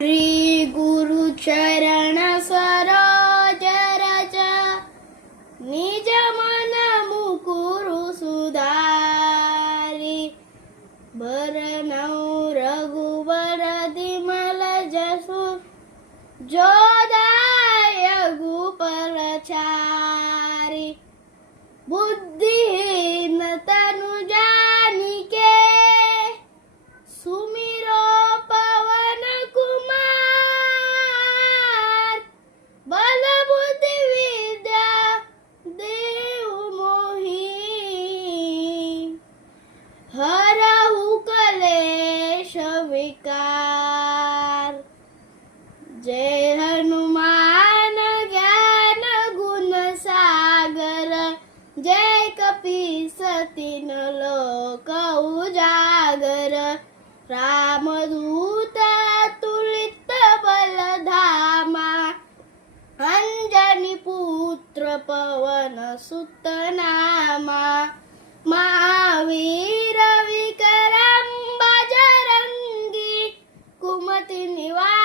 श्री गुरु चरण सरोज रज निज मन मुकुरु सुधारी बरनौ रघुवर विमल जसु जो दायकु परचारी बुद्धिहीन तनु जानिके सुमिरो पवन कुमार बल बुद्धि विद्या देहु मोहि हरहु कलेश विकार। जय हनुमान ज्ञान गुण सागर जय कपीस तिन लोक उजागर रामदूत तुलित बलधामा अंजनी पुत्र पवन सुत नामा महावीर विक्रम बजरंगी कुमति निवार